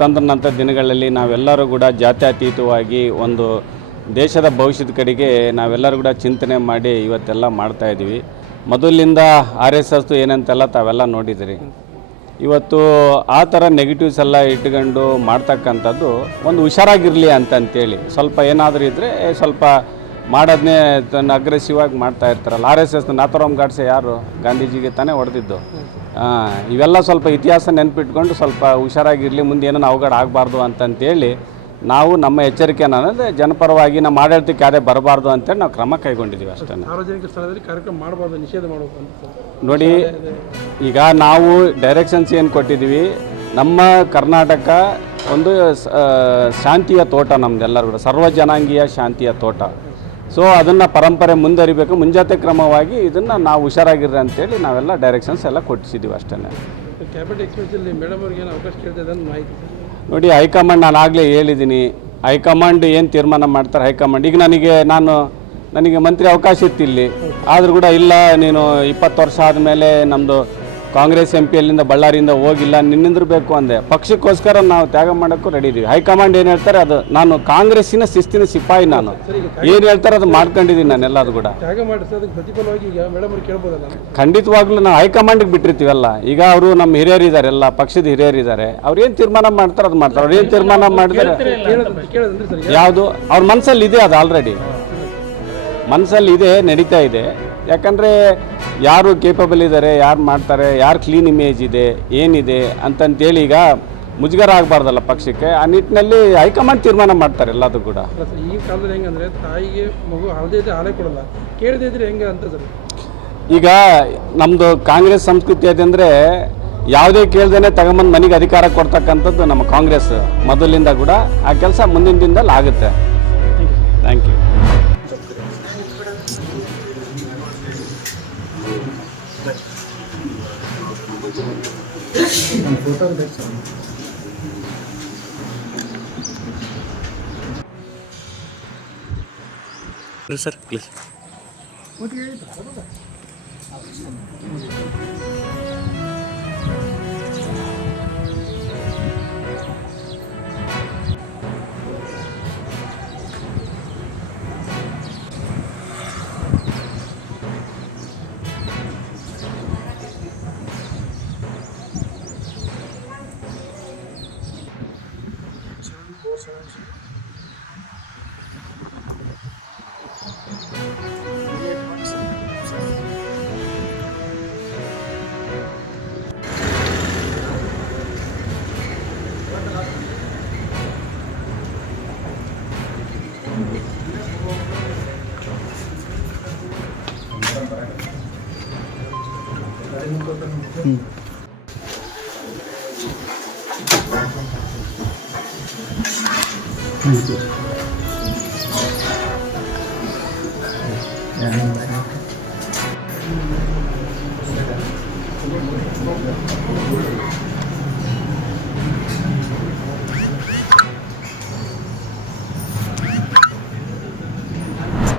ತಂತ್ರ ದಿನಗಳಲ್ಲಿ ನಾವೆಲ್ಲರೂ ಕೂಡ ಜಾತ್ಯತೀತವಾಗಿ ಒಂದು ದೇಶದ ಭವಿಷ್ಯದ ಕಡೆಗೆ ನಾವೆಲ್ಲರೂ ಕೂಡ ಚಿಂತನೆ ಮಾಡಿ ಇವತ್ತೆಲ್ಲ ಮಾಡ್ತಾ ಇದ್ದೀವಿ. ಮೊದಲಿಂದ RSS ಏನಂತೆಲ್ಲ ತಾವೆಲ್ಲ ನೋಡಿದಿರಿ. ಇವತ್ತು ಆ ಥರ ನೆಗೆಟಿವ್ಸ್ ಎಲ್ಲ ಇಟ್ಕೊಂಡು ಮಾಡ್ತಕ್ಕಂಥದ್ದು ಒಂದು ಹುಷಾರಾಗಿರಲಿ ಅಂತಂತೇಳಿ ಸ್ವಲ್ಪ ಏನಾದರೂ ಇದ್ದರೆ ಸ್ವಲ್ಪ ಮಾಡೋದನ್ನೇ ಅಗ್ರೆಸಿವ್ ಆಗಿ ಮಾಡ್ತಾ ಇರ್ತಾರಲ್ಲ. RSS ನಾಥರಾಮ್ ಗಾಡ್ಸೆ ಯಾರು ಗಾಂಧೀಜಿಗೆ ತಾನೇ ಹೊಡೆದಿದ್ದು. ಇವೆಲ್ಲ ಸ್ವಲ್ಪ ಇತಿಹಾಸ ನೆನಪಿಟ್ಕೊಂಡು ಸ್ವಲ್ಪ ಹುಷಾರಾಗಿರಲಿ, ಮುಂದೆ ಏನೋ ಅವಘಡ ಆಗಬಾರ್ದು ಅಂತಂತೇಳಿ ನಾವು ನಮ್ಮ ಎಚ್ಚರಿಕೆನ ಜನಪರವಾಗಿ ನಮ್ಮ ಆಡಳಿತಕ್ಕೆ ಯಾರೇ ಬರಬಾರ್ದು ಅಂತೇಳಿ ನಾವು ಕ್ರಮ ಕೈಗೊಂಡಿದ್ದೀವಿ ಅಷ್ಟೇ. ಸಾರ್ವಜನಿಕ ಸ್ಥಳದಲ್ಲಿ ಕಾರ್ಯಕ್ರಮ ಮಾಡಬಾರ್ದು, ನಿಷೇಧ ಮಾಡಬೇಕು ಅಂತ ನೋಡಿ. ಈಗ ನಾವು ಡೈರೆಕ್ಷನ್ಸ್ ಏನು ಕೊಟ್ಟಿದ್ದೀವಿ, ನಮ್ಮ ಕರ್ನಾಟಕ ಒಂದು ಶಾಂತಿಯ ತೋಟ, ನಮ್ಮದೆಲ್ಲರೂ ಕೂಡ ಸರ್ವಜನಾಂಗೀಯ ಶಾಂತಿಯ ತೋಟ. ಸೊ ಅದನ್ನು ಪರಂಪರೆ ಮುಂದುವರಿಬೇಕು, ಮುಂಜಾತೆ ಕ್ರಮವಾಗಿ ಇದನ್ನು ನಾವು ಹುಷಾರಾಗಿರ್ರಿ ಅಂತೇಳಿ ನಾವೆಲ್ಲ ಡೈರೆಕ್ಷನ್ಸ್ ಎಲ್ಲ ಕೊಟ್ಟಿಸಿದ್ದೀವಿ ಅಷ್ಟೇ. ಕ್ಯಾಬಿನೆಟ್ ಎಕ್ಸ್ಪೆನ್ಸಲ್ಲಿ ಮೇಡಮ್ ಅವ್ರಿಗೆ ಏನು ಅವಕಾಶ ಕೇಳ್ತಿದೆ ಮಾಹಿತಿ ನೋಡಿ. ಹೈಕಮಾಂಡ್ ನಾನು ಆಗಲೇ ಹೇಳಿದ್ದೀನಿ, ಹೈಕಮಾಂಡ್ ಏನು ತೀರ್ಮಾನ ಮಾಡ್ತಾರೆ ಹೈಕಮಾಂಡ್. ಈಗ ನನಗೆ ಮಂತ್ರಿ ಅವಕಾಶ ಇತ್ತು ಇಲ್ಲಿ, ಆದರೂ ಕೂಡ ಇಲ್ಲ ನೀನು 20 ವರ್ಷ ಆದಮೇಲೆ ನಮ್ಮದು ಕಾಂಗ್ರೆಸ್ MPಯಲ್ಲಿಂದ ಬಳ್ಳಾರಿಯಿಂದ ಹೋಗಿಲ್ಲ, ನಿನ್ನಿಂದಿರಬೇಕು ಅಂದೆ. ಪಕ್ಷಕ್ಕೋಸ್ಕರ ನಾವು ತ್ಯಾಗ ಮಾಡೋಕ್ಕೂ ರೆಡಿ ಇದ್ದೀವಿ. ಹೈಕಮಾಂಡ್ ಏನು ಹೇಳ್ತಾರೆ ಅದು, ನಾನು ಕಾಂಗ್ರೆಸ್ಸಿನ ಶಿಸ್ತಿನ ಸಿಪಾಯಿ, ನಾನು ಏನು ಹೇಳ್ತಾರೆ ಅದು ಮಾಡ್ಕೊಂಡಿದ್ದೀನಿ ನಾನೆಲ್ಲ. ಅದು ಕೂಡ ತ್ಯಾಗ ಮಾಡಿಸೋದಕ್ಕೆ ಪ್ರತಿಫಲವಾಗಿ ಈಗ ಮೇಡಮ್ ಅವ್ರು ಕೇಳ್ಬೋದಲ್ಲ. ಖಂಡಿತವಾಗ್ಲೂ ನಾವು ಹೈಕಮಾಂಡಿಗೆ ಬಿಟ್ಟಿರ್ತೀವಲ್ಲ. ಈಗ ಅವರು ನಮ್ಮ ಹಿರಿಯರಿದ್ದಾರೆ, ಎಲ್ಲ ಪಕ್ಷದ ಹಿರಿಯರಿದ್ದಾರೆ, ಅವ್ರು ಏನು ತೀರ್ಮಾನ ಮಾಡ್ತಾರೆ ಅದು ಮಾಡ್ತಾರೆ. ಅವ್ರು ಏನು ತೀರ್ಮಾನ ಮಾಡಿದ್ರೆ ಯಾವುದು ಅವ್ರ ಮನಸ್ಸಲ್ಲಿ ಇದೆ, ಅದು ಆಲ್ರೆಡಿ ಮನಸ್ಸಲ್ಲಿ ಇದೆ, ನಡೀತಾ ಇದೆ. ಯಾಕಂದರೆ ಯಾರು ಕೇಪಬಲ್ ಇದ್ದಾರೆ, ಯಾರು ಮಾಡ್ತಾರೆ, ಯಾರು ಕ್ಲೀನ್ ಇಮೇಜ್ ಇದೆ, ಏನಿದೆ ಅಂತಂತೇಳಿ ಈಗ ಮುಜುಗರ ಆಗಬಾರ್ದಲ್ಲ ಪಕ್ಷಕ್ಕೆ. ಆ ನಿಟ್ಟಿನಲ್ಲಿ ಹೈಕಮಾಂಡ್ ತೀರ್ಮಾನ ಮಾಡ್ತಾರೆ ಎಲ್ಲದೂ ಕೂಡ. ಈ ಕಾಲದಲ್ಲಿ ಹೆಂಗಂದರೆ ತಾಯಿಗೆ ಮಗು ಹಾಲದೇ ಇದ್ರೆ ಹಾಲೇ ಕೊಡಲ್ಲ, ಕೇಳದೇ ಇದ್ರೆ ಹೆಂಗೆ ಅಂತ ಸರ್. ಈಗ ನಮ್ಮದು ಕಾಂಗ್ರೆಸ್ ಸಂಸ್ಕೃತಿ ಅದಂದರೆ ಯಾವುದೇ ಕೇಳ್ದೇನೆ ತಗೊಂಬಂದು ಮನೆಗೆ ಅಧಿಕಾರ ಕೊಡ್ತಕ್ಕಂಥದ್ದು ನಮ್ಮ ಕಾಂಗ್ರೆಸ್ ಮೊದಲಿಂದ ಕೂಡ. ಆ ಕೆಲಸ ಮುಂದಿನ ದಿನದಲ್ಲಿ ಆಗುತ್ತೆ. Thank you. Sir please.